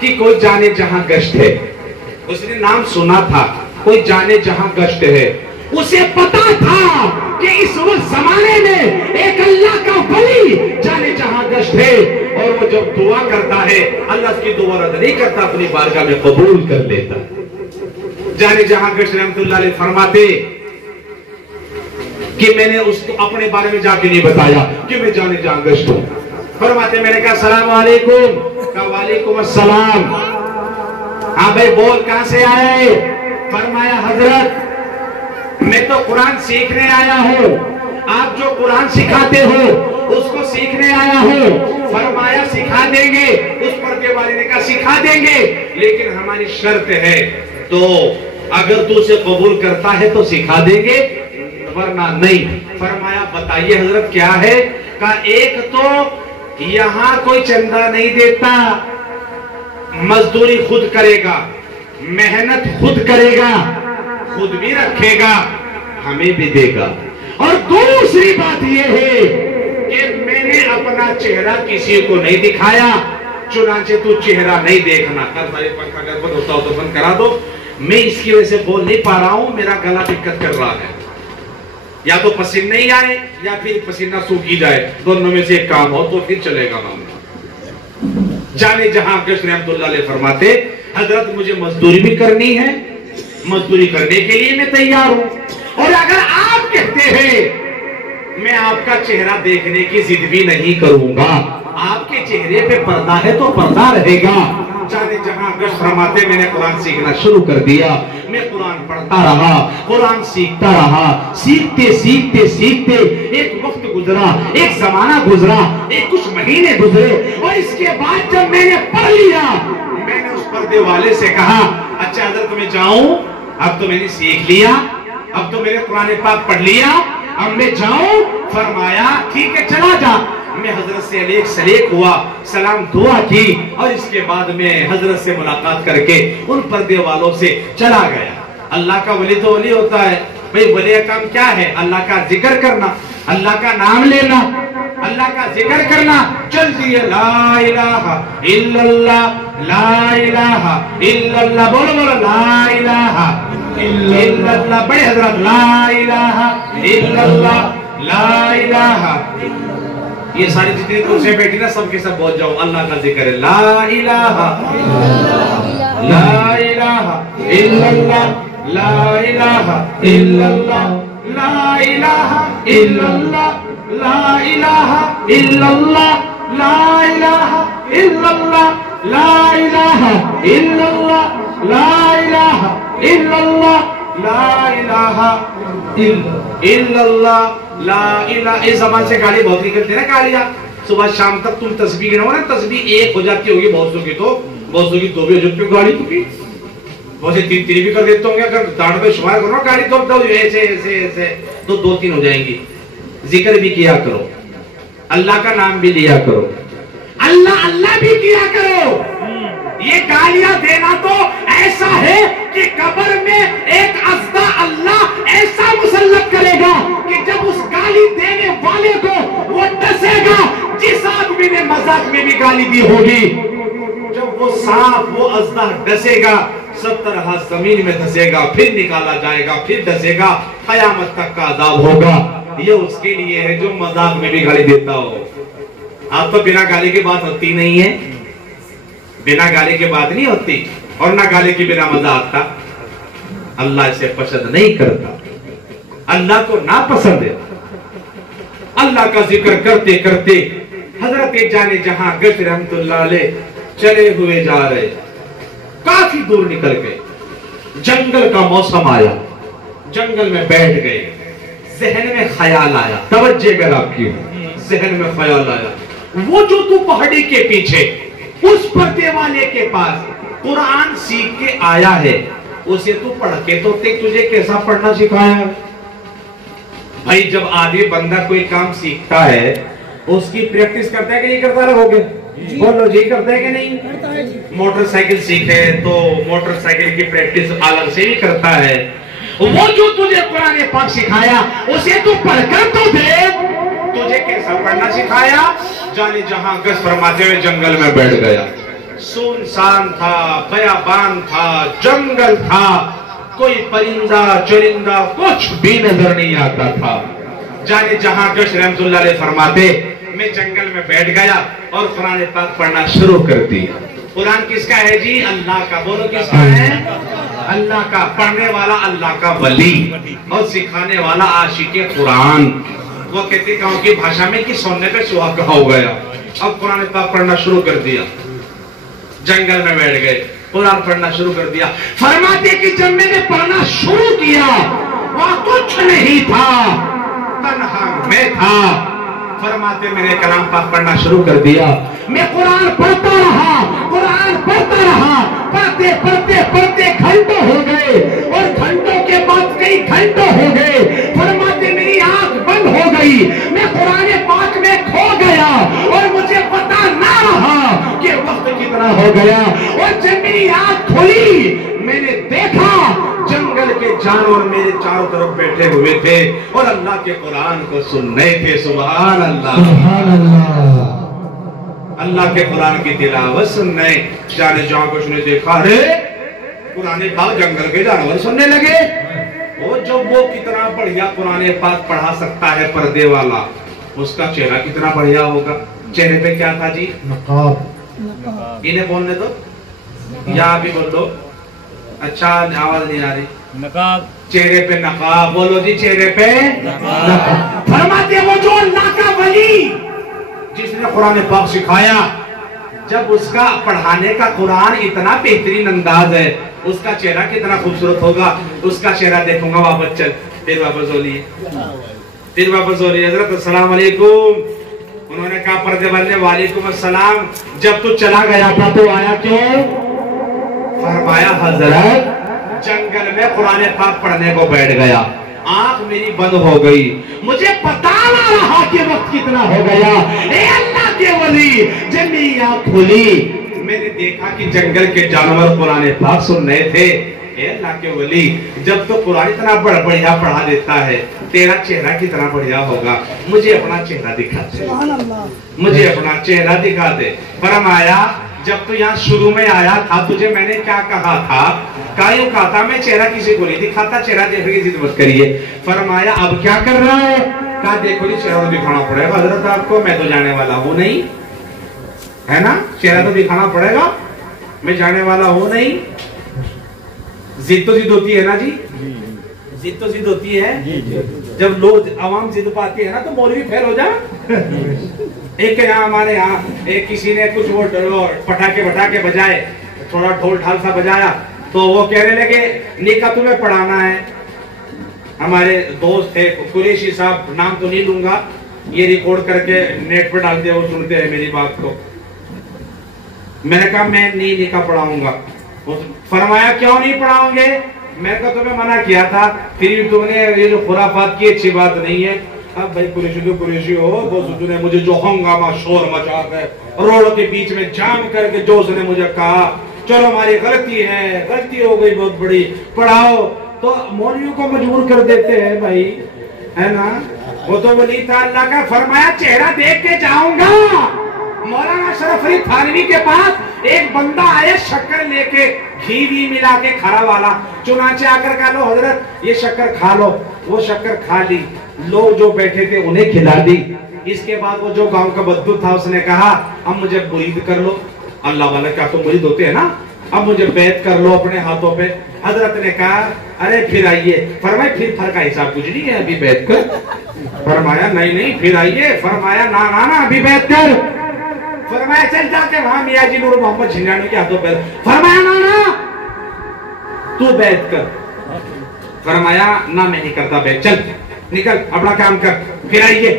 کہ کوئی جانے جہاں گشت ہے, اس نے نام سنا تھا کوئی جانے جہاں گشت ہے. اسے پتا تھا کہ اس وقت زمانے میں ایک اللہ کا ولی جانے جہاں گشت ہے اور وہ جب دعا کرتا ہے اللہ اس کی دعا رد نہیں کرتا, اپنی بارگاہ میں قبول کر لیتا. جانے جہاں گشت رحمت اللہ علیہ فرماتے کہ میں نے اس کو اپنے بارے میں جا کے نہیں بتایا کہ میں جانے جہاں گشت ہوں. فرماتے میں نے کہا السلام علیکم. کہا وعلیکم السلام. ہاں بھائی بول کہاں سے آیا ہے؟ فرمایا حضرت میں تو قرآن سیکھنے آیا ہوں, آپ جو قرآن سکھاتے ہو اس کو سیکھنے آیا ہوں. فرمایا سکھا دیں گے. اس پردے والے نے کہا سکھا دیں گے لیکن ہماری شرط ہے, تو اگر تو اسے قبول کرتا ہے تو سکھا دیں گے ورنہ نہیں. فرمایا بتائیے حضرت کیا ہے؟ کہا ایک تو یہاں کوئی چندہ نہیں دیتا, مزدوری خود کرے گا, محنت خود کرے گا, خود بھی رکھے گا, ہمیں بھی دے گا. اور دوسری بات یہ ہے کہ میں نے اپنا چہرہ کسی کو نہیں دکھایا, چنانچہ تو چہرہ نہیں دیکھنا. پنکھا اگر بند ہوتا ہو تو بند کرا دو, میں اس کی وجہ سے بول نہیں پا رہا ہوں, میرا گلا دقت کر رہا ہے. یا تو پسینہ نہیں آئے یا پھر پسینہ سوکھی جائے, دونوں میں سے ایک کام ہو تو پھر چلے گا معاملہ. جانے جہاں گشت رحمت اللہ علیہ فرماتے حضرت مجھے مزدوری بھی کرنی ہے, مزدوری کرنے کے لیے میں تیار ہوں, اور اگر آپ کہتے ہیں میں آپ کا چہرہ دیکھنے کی ضد بھی نہیں کروں گا, آپ کے چہرے پہ پردہ ہے تو پردہ رہے گا, جانے جہاں گشت فرماتے میں نے قرآن سیکھنا شروع کر دیا. میں قرآن پڑھتا رہا, قرآن سیکھتا رہا. سیکھتے سیکھتے سیکھتے ایک وقت گزرا, ایک زمانہ گزرا, ایک کچھ مہینے گزرے, اور اس کے بعد جب میں نے پڑھ لیا, میں نے اس پردے والے سے کہا اچھا حضرت میں جاؤں؟ اب تو میں نے سیکھ لیا, اب تو میں نے قرآن پاک پڑھ لیا, اب میں جاؤں؟ فرمایا ٹھیک ہے چلا جا. میں حضرت سے علیک سلیک ہوا, سلام دعا کی, اور اس کے بعد میں حضرت سے ملاقات کر کے ان پردے والوں سے چلا گیا. اللہ کا ولی تو ولی ہوتا ہے بھئی, ولی کا کام کیا ہے؟ اللہ کا ذکر کرنا, اللہ کا نام لینا, اللہ کا ذکر کرنا. چل دیئے لا الہ الا اللہ, لا الہ الا اللہ, بولو بولو لا الہ الا اللہ. بڑے حضرات لا الہ الا اللہ, لا الہ. یہ ساری جتنی کرسیاں بیٹھی نا سب کے سب بہت جاؤ, اللہ کا ذکر ہے. لا الہ, لا الہ الا اللہ, لا الہ الا اللہ, لا الہ الا اللہ, لا الہ الا اللہ, لا الہ الا اللہ, لا الہ الا اللہ, لا الہ الا اللہ, لا الہ الا اللہ, لا الہ. اس زبان سے گاڑی بہت نکلتی ہے نا, گاڑیاں صبح شام تک تم تسبیح گنو نا, تسبیح ایک ہو جاتی ہوگی, بہت سو کی تو بہت سو کی دو بھی ہو جاتی, گاڑی تو کی بہت سے تین بھی کر دیتے ہوں گے. اگر داڑھ پہ شمار کرو گاڑی تو ایسے ایسے ایسے تو دو تین ہو جائیں گی. ذکر بھی کیا کرو, اللہ کا نام بھی لیا کرو, اللہ اللہ بھی کیا کرو. یہ گالیاں دینا تو ایسا ہے کہ قبر میں ایک ازدہ اللہ ایسا مسلط کرے گا کہ جب اس گالی دینے والے کو وہ ڈسے گا, جس آدمی نے مذاق میں بھی گالی دی ہوگی, جب وہ سانپ وہ ازدہ ڈسے گا 70 ہاتھ زمین میں دھسے گا, پھر نکالا جائے گا, پھر دھسے گا, قیامت تک کا عذاب ہوگا. یہ اس کے لیے ہے جو مذاق میں بھی گالی دیتا ہو. آپ تو بنا گالی کی بات ہوتی نہیں ہے, بنا گالی کی بات نہیں ہوتی, اور نہ گالی کی بنا مزہ آتا. اللہ اسے پسند نہیں کرتا, اللہ کو ناپسند ہے. اللہ کا ذکر کرتے کرتے حضرت جانے جہاں گشت رحمت اللہ علیہ چلے ہوئے جا رہے, کافی دور نکل گئے. جنگل کا موسم آیا, جنگل میں بیٹھ گئے. ذہن میں خیال آیا, توجہ اگر آپ کی, ذہن میں خیال آیا, وہ جو تو پہاڑی کے پیچھے اس پردے والے کے پاس قرآن سیکھ کے آیا ہے, اسے تو پڑھ کے تو تجھے کیسا پڑھنا سکھایا ہے؟ بھائی جب آدمی بندہ کوئی کام سیکھتا ہے, اس کی پریکٹس کرتا ہے کہ نہیں کرتا رہو گے؟ بولو جی کرتا ہے کہ نہیں؟ موٹر سائیکل سیکھے تو موٹر سائیکل کی پریکٹس الگ سے بھی کرتا ہے. وہ جو تجھے قرآن پاک سکھایا اسے تو پڑھ کر تو دے, تجھے کیسا پڑھنا سکھایا؟ جانے جہاں گشت فرماتے ہوئے جنگل میں بیٹھ گیا. سنسان تھا, بیابان تھا, جنگل تھا, کوئی پرندہ چرندہ کچھ بھی نظر نہیں آتا تھا. جانے جہاں گشت رحمت اللہ علیہ فرماتے میں جنگل میں بیٹھ گیا اور قرآن پاک پڑھنا شروع کر دیا. قرآن کس کا ہے جی؟ اللہ کا. بولو کس کا ہے؟ اللہ کا. پڑھنے والا اللہ کا ولی اور سکھانے والا عاشق قرآن. وہ کہتے گاؤں کی بھاشا میں کہ سننے پہ سہاگا ہو گیا. اب قرآن پاک پڑھنا شروع کر دیا, جنگل میں بیٹھ گئے, قرآن پڑھنا شروع کر دیا. فرماتے کہ جب میں نے پڑھنا شروع کیا وہاں کچھ نہیں تھا, تنہا میں تھا. فرماتے میں نے کلام پاک پڑھنا شروع کر دیا. میں قرآن پڑھتا رہا, قرآن پڑھتا رہا, پڑھتے پڑھتے پڑھتے گھنٹوں ہو گئے, اور گھنٹوں کے بعد کئی گھنٹوں ہو گئے. فرماتے میری آنکھ بند ہو گئی, میں قرآن پاک میں کھو گیا اور مجھے پتا نہ رہا کہ وقت کتنا ہو گیا. اور جب میری آنکھ کھلی میں نے دیکھا جنگل کے جانور میرے چاروں طرف بیٹھے ہوئے تھے اور اللہ کے قرآن کو سن رہے تھے. سبحان اللہ, سبحان اللہ. اللہ کے قرآن کی تلاوت سن رہے. جانے جہاں کچھ نے دیکھا رے قرآن پاک جنگل کے جانور سننے لگے. اور جب وہ کتنا بڑھیا قرآن پاک پڑھا سکتا ہے پردے والا, اس کا چہرہ کتنا بڑھیا ہوگا. چہرے پہ کیا تھا جی؟ نقاب. انہیں بولنے دو یا بھی بول دو. اچھا آواز نہیں آ رہی. نقاب. چہرے پہ نقاب. بولو جی چہرے پہ نقاب. فرماتے وہ جو اللہ کا ولی جس نے قرآن پاک سکھایا, جب اس کا پڑھانے کا قرآن اتنا بہترین انداز ہے، اس کا چہرہ کتنا خوبصورت ہوگا. اس کا چہرہ دیکھوں گا واپس چل، پھر واپس ہو لیے، پھر واپس ہو لیے. حضرت السلام علیکم. انہوں نے کہا پردے والے وعلیکم السلام. جب تو چلا گیا تھا تو آیا کیوں؟ فرمایا حضرت جنگل میں قرآن پاک پڑھنے کو بیٹھ گیا، آنکھ میری بند ہو گئی، مجھے پتا نہ رہا کہ وقت کتنا ہو گیا. اے اللہ کے ولی، جب میری آنکھ کھلی میں نے دیکھا کہ جنگل کے جانور قرآن پاک سن رہے تھے. اے اللہ کے ولی، جب تو قرآن اتنا بڑھیا پڑھا دیتا ہے، تیرا چہرہ کتنا بڑھیا ہوگا، مجھے اپنا چہرہ دکھا دے، مجھے اپنا چہرہ دکھا دے. فرمایا جب تو یہاں شروع میں آیا تھا تجھے میں نے کیا کہا تھا؟ کہا تھا میں چہرہ کسی کو نہیں دکھاتا، چہرہ دیکھنے کی ضد مت کریے. فرمایا اب کیا کر رہا ہے؟ کہا دیکھو جی چہرہ تو دکھانا پڑے گا حضرت آپ کو، میں تو جانے والا ہوں نہیں، ہے نا، چہرہ تو دکھانا پڑے گا، میں جانے والا ہوں نہیں. ضد تو ضد ہوتی ہے نا جی، ضد تو ضد ہوتی ہے. جب لوگ عوام ضد پاتی ہے نا تو مولوی پھیل ہو جائے. ایک یہاں ہمارے یہاں ایک کسی نے کچھ وہ پٹاخے بجائے، تھوڑا ڈھول ڈھال سا بجایا تو وہ کہنے لگے نکاح تمہیں پڑھانا ہے. ہمارے دوست تھے قریشی صاحب، نام تو نہیں لوں گا، یہ ریکارڈ کر کے نیٹ پہ ڈالتے وہ سنتے ہیں میری بات کو. میں نے کہا میں نہیں نکاح پڑھاؤں گا. فرمایا کیوں نہیں پڑھاؤں گے؟ میں نے کہا تمہیں منع کیا تھا، پھر تم نے یہ جو خرافات کی اچھی بات نہیں ہے. اب بھائی قریشی تو قریشی ہو، وہ نے مجھے جو ہنگامہ شور مچا کر روڈ کے بیچ میں جام کر کے جو اس نے مجھے کہا چلو ہماری غلطی ہے، غلطی ہو گئی بہت بڑی، پڑھاؤ. تو مولویوں کو مجبور کر دیتے ہیں بھائی، ہے نا. وہ تو ولی تھا اللہ کا. فرمایا چہرہ دیکھ کے جاؤں گا. مولانا اشرف علی تھانوی کے پاس ایک بندہ آئے شکر لے کے، گھی بھی ملا کے کھڑا والا. چنانچہ آ کر کہا لو حضرت یہ شکر کھا لو. وہ شکر کھا لی، لوگ جو بیٹھے تھے انہیں کھلا دی. اس کے بعد وہ جو گاؤں کا بدو تھا اس نے کہا اب مجھے مرید کر لو. اللہ والا کیا تو مرید ہوتے ہیں نا، اب مجھے بیعت کر لو اپنے ہاتھوں پہ. حضرت نے کہا ارے پھر آئیے. فرمایا پھر پھر کا حساب کچھ نہیں ہے، ابھی بیعت کر. فرمایا نہیں پھر آئیے. فرمایا نا ابھی بیعت کر. فرمایا چل جا کے وہاں میاں جی نور محمد جھنجھانی کے ہاتھوں پہ. فرمایا نا تو بیعت کر. فرمایا نہ میں نہیں کرتا بیعت، چل نکل اپنا کام کر پھر آئیے.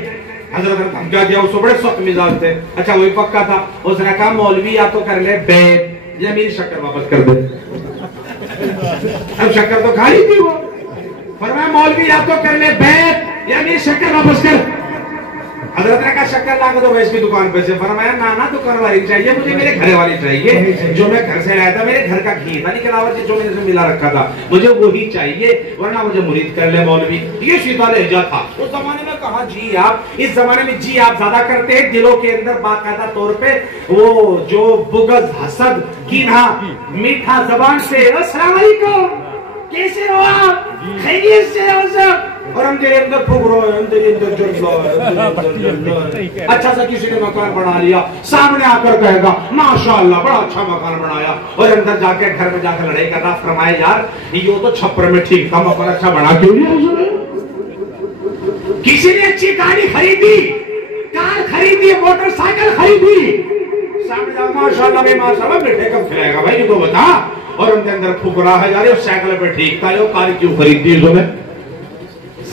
حضرت نے دھمکا دیا. اس کو بڑے سخت مزاج تھے. اچھا وہی پکا تھا. اس نے کہا مولوی یا تو کر لے بیعت یا میری شکر واپس کر دے. اب شکر تو کھا لی تھی وہ. فرمایا مولوی یا تو کر لے بیعت یا میری شکر واپس کر. حضرت نے کہا شکر لا کے دو اس کی دکان پہ سے. فرمایا نا دکان والی چاہیے مجھے، میرے گھر والی چاہیے جو میں گھر سے لایا تھا، میرے گھر کا گھی تھا نکلا ہوا جو میں نے ملا رکھا تھا، مجھے وہی چاہیے ورنہ مجھے مرید کر لے مولوی. یہ سیدھا لہجہ تھا اس زمانے میں. کہا جی آپ اس زمانے میں جی آپ زیادہ کرتے ہیں، دلوں کے اندر باقاعدہ طور پہ وہ جو بغض حسد کینہ میٹھا زبان سے السلام علیکم کیسے ہو آپ، خیریت سے ہو سب، اور ہم تیرے اندر پھوک رہے ہیں، ہم تیرے اندر جڑ رہے ہیں. اچھا سا کسی نے مکان بنا لیا، سامنے آ کر کہے گا ماشاءاللہ بڑا اچھا مکان بنایا، اور اندر جا کے گھر میں جا کے لڑائی کرنا. فرمایا یار یہ تو چھپر میں ٹھیک تھا، مکان اچھا بنا کیوں نہیں؟ کسی نے اچھی گاڑی خریدی، کار خریدی، موٹر سائیکل خریدی، سامنے جا ماشاءاللہ بھائی ماشاءاللہ بیٹے کب کھلائے گا بھائی یہ تو بتا. اور ان کے اندر پھوک رہا ہے یار یہ سائیکل پہ ٹھیک تھا، یہ کار کیوں خریدی اس نے؟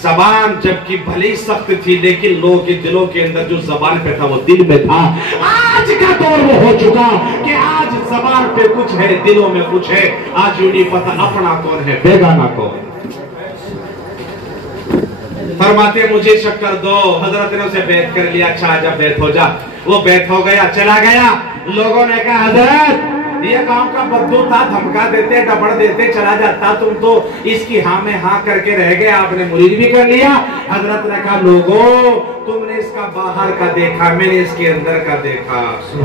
زبان جبکہ بھلی سخت تھی لیکن لوگوں کے دلوں کے اندر جو زبان پہ تھا وہ دل میں تھا. آج کا دور وہ ہو چکا کہ آج زبان پہ کچھ ہے دلوں میں کچھ ہے. آج یوں نہیں پتا اپنا کون ہے بیگانہ کون ہے. فرماتے مجھے شکر دو. حضرت نے اسے بیعت کر لیا. اچھا جب بیعت ہو جا. وہ بیعت ہو گیا چلا گیا. لوگوں نے کہا حضرت یہ گاؤں کا بدو تھا، دھمکا دیتے ڈبڑ دیتے چلا جاتا، تم تو اس کی ہاں میں ہاں کر کے رہ گئے، آپ نے مرید بھی کر لیا. حضرت نے کہا لوگوں تم نے اس کا باہر کا دیکھا، میں نے اس کے اندر کا دیکھا.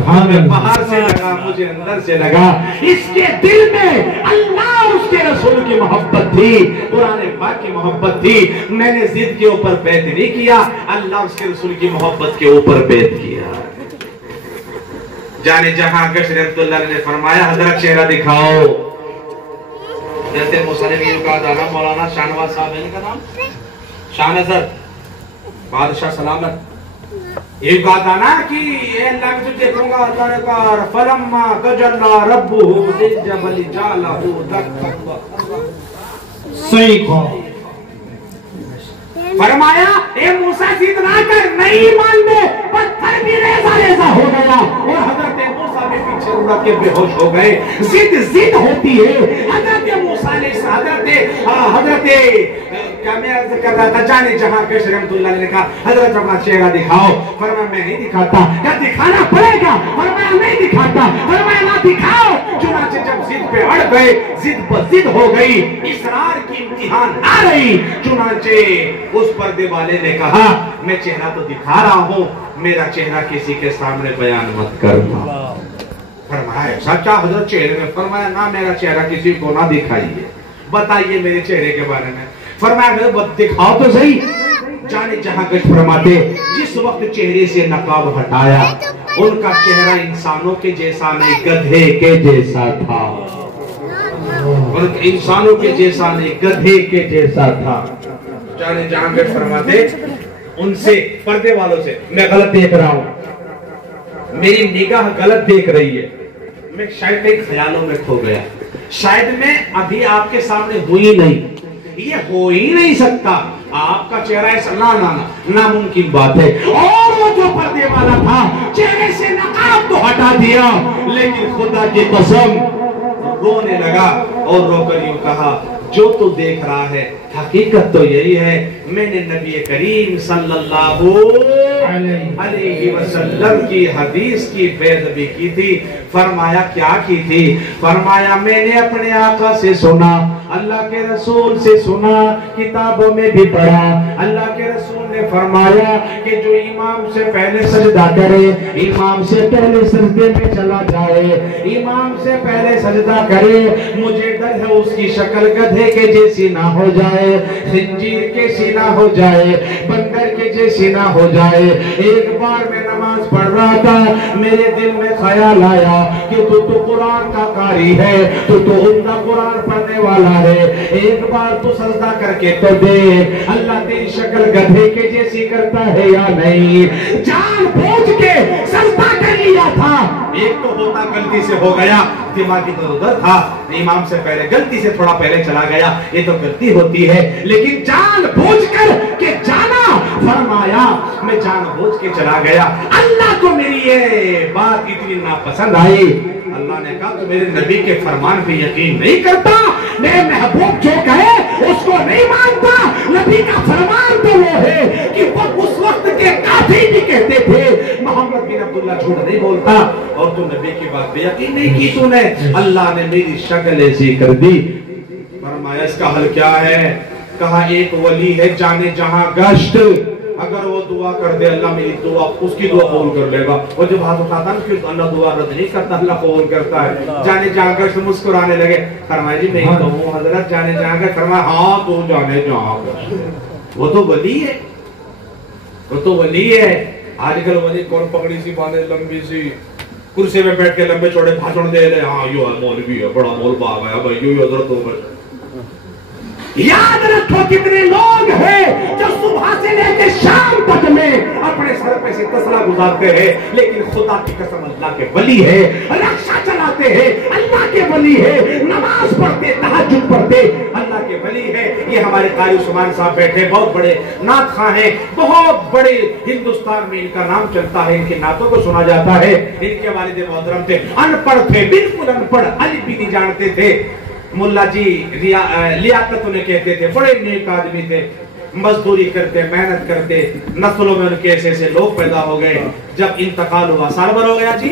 ہمیں باہر سے لگا مجھے اندر سے لگا. اس کے دل میں اللہ اور اس کے رسول کی محبت تھی، قرآن پاک کی محبت تھی. میں نے ضد کے اوپر بیعت نہیں کیا، اللہ اور اس کے رسول کی محبت کے اوپر بیعت کیا. جانے جہاں گشر عبداللہ نے فرمایا حضرت چہرہ دکھاؤ. جیسے مسلمین کا دانا مولانا شاہنواز صاحب ہے ان کا نام، شاہ نظر بادشاہ سلامت ایک بات آنا کہ اے اللہ میں تجھے دیکھوں گا، اللہ نے کہا فلما تجلی ربہ للجبل جعلہ دکا، صحیح کہا، فرمایا اے موسیٰ ضد نہ کر، نہیں مان لے، پتھر بھی ریزہ ریزہ ہو گیا اور حضرت موسیٰ بھی پیچھے اڑ کے بے ہوش ہو گئے۔ ضد ہوتی ہے۔ حضرت موسیٰ نے حضرت کیا میں عرض کر رہا تھا، جانے جہاں کش رحمت اللہ نے کہا حضرت اپنا چہرہ دکھاؤ، فرمایا میں نہیں دکھاتا، کیا دکھانا پڑے گا، فرمایا نہیں دکھاتا، فرمایا نہ دکھاؤ۔ چنانچہ جب ضد پہ اڑ گئے، ضد بضد ہو گئی، اصرار کی امتحان آ رہی، چنانچہ اس پردے والے نے کہا میں چہرہ تو دکھا رہا ہوں، میرا چہرہ کسی کے سامنے بیان مت کرنا۔ فرمایا سچا حضرت چہرے میں، فرمایا نہ میرا چہرہ کسی کو نہ دکھائیے، بتائیے میرے چہرے کے بارے میں، فرمایا دکھاؤ تو صحیح۔ جانے جہاں کچھ فرماتے جس وقت چہرے سے نقاب ہٹایا، ان کا چہرہ انسانوں کے جیسا نہیں گدھے کے جیسا تھا، انسانوں کے جیسا نہیں گدھے کے جیسا تھا۔ جانے جہاں کچھ فرماتے ان سے پردے والوں سے میں غلط دیکھ رہا ہوں، میری نگاہ غلط دیکھ رہی ہے، میں شاید ایک خیالوں میں کھو گیا، شاید میں ابھی آپ کے سامنے ہوئی نہیں، یہ ہو ہی نہیں سکتا، آپ کا چہرہ ایسا ناممکن بات ہے۔ اور وہ جو پردے والا تھا چہرے سے نقاب تو ہٹا دیا، لیکن خدا کی قسم رونے لگا اور رو کر یوں کہا جو تو دیکھ رہا ہے حقیقت تو یہی ہے، میں نے نبی کریم صلی اللہ علیہ وسلم کی حدیث کی پیروی کی تھی۔ فرمایا کیا کی تھی؟ فرمایا میں نے اپنے آقا سے سنا، اللہ کے رسول سے سنا، کتابوں میں بھی پڑھا، اللہ کے رسول نے فرمایا کہ جو امام سے پہلے سجدہ کرے، امام سے پہلے سجدے میں چلا جائے، امام سے پہلے سجدہ کرے، مجھے ڈر ہے اس کی شکل گدھے کے جیسی نہ ہو جائے، خنزیر کے سی نہ ہو جائے، بندر کے جیسی نہ ہو جائے۔ ایک بار میں نماز پڑھ رہا تھا، میرے دل میں خیال آیا کہ تو قرآن کا قاری ہے، تو عمدہ قرآن پڑھنے والا ہے، ایک بار تو سجدہ کر کے تو دیکھ اللہ تیری شکل گدھے کے جیسی کرتا ہے یا نہیں۔ جان بوجھ کے سجدہ کر لیا تھا، ایک تو ہوتا غلطی سے ہو گیا، دماغی تو ادھر تھا، امام سے پہلے غلطی سے تھوڑا پہلے چلا گیا، یہ تو غلطی ہوتی ہے، لیکن جان بوجھ کر کہ جانا، فرمایا میں جان بوجھ کے چلا گیا۔ اللہ کو میری یہ بات اتنی ناپسند آئی، اللہ نے کہا تو میرے نبی کے فرمان پہ یقین نہیں کرتا، میرے محبوب جو کہے اس کو نہیں مانتا۔ نبی کا فرمان تو وہ ہے کہ وہ اس وقت کے کافی بھی کہتے تھے محمد بن عبداللہ جھوٹ نہیں بولتا، اور تو نبی کی بات پہ یقین نہیں کی تو نے، اللہ نے میری شکل ایسی کر دی۔ فرمایا اس کا حل کیا ہے؟ کہا ایک ولی ہے جانے جہاں گشت، اگر وہ دعا کر دے اللہ میری دعا، اس کی دعا قبول کر لے گا۔ وہ جب ہاتھ اٹھاتا نا کہ اللہ دعا رد نہیں کرتا، اللہ قبول کرتا ہے۔ جانے جہاں گشت مسکرانے لگے، فرمایا جی میں کہوں حضرت جانے جہاں گشت، فرمایا ہاں تو جانے جہاں گشت، وہ تو ولی ہے، وہ تو ولی ہے۔ آج کل ولی کون پگڑی سی باندھے لمبی سی، کرسی میں بیٹھ کے لمبے چوڑے بھاشن دے لے، ہاں یو ہے مولوی ہے، بڑا مولوی آ گیا بھائی، یو حضرت ہو گئے۔ یاد رکھو کتنے لوگ ہیں جو صبح سے لے کے شام تک میں اپنے سر پہ سے تسلا گزارتے ہیں، لیکن خدا کی قسم اللہ کے ولی ہے، رکشہ چلاتے ہیں اللہ کے ولی ہے، نماز پڑھتے تہجد پڑھتے اللہ کے ولی ہے۔ یہ ہمارے قاری عثمان صاحب بیٹھے، بہت بڑے نعت خواں ہیں، بہت بڑے ہندوستان میں ان کا نام چلتا ہے، ان کی نعتوں کو سنا جاتا ہے۔ ان کے والد محترم تھے، ان پڑھ تھے، بالکل ان پڑھ، الف بھی نہیں جانتے تھے۔ ملا جی لیاقت انہیں کہتے تھے، بڑے نیک آدمی تھے، مزدوری کرتے، محنت کرتے، نسلوں میں ان کے ایسے ایسے لوگ پیدا ہو گئے۔ جب انتقال ہوا، سال بھر ہو گیا جی،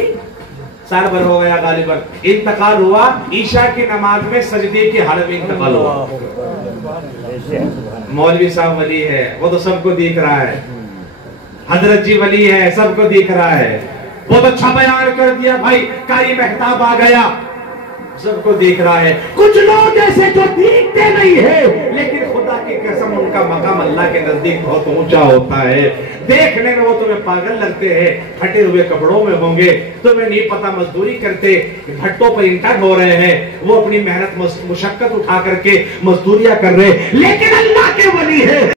سال بھر ہو گیا غالباً، انتقال ہوا، عشاء کی نماز میں سجدے کی حالت میں انتقال ہوا۔ مولوی صاحب ولی ہے، وہ تو سب کو دیکھ رہا ہے، حضرت جی ولی ہے، سب کو دیکھ رہا ہے، بہت اچھا بیان کر دیا بھائی، قاری مہتاب آ گیا، سب کو دیکھ رہا ہے۔ کچھ لوگ ایسے جو دیکھتے نہیں ہیں، لیکن خدا کی قسم ان کا مقام اللہ کے نزدیک بہت اونچا ہوتا ہے۔ دیکھنے میں وہ تمہیں پاگل لگتے ہیں، پھٹے ہوئے کپڑوں میں ہوں گے، تمہیں نہیں پتا مزدوری کرتے، بھٹوں پر اینٹیں ڈھو رہے ہیں، وہ اپنی محنت مشقت اٹھا کر کے مزدوریاں کر رہے، لیکن اللہ کے ولی ہے۔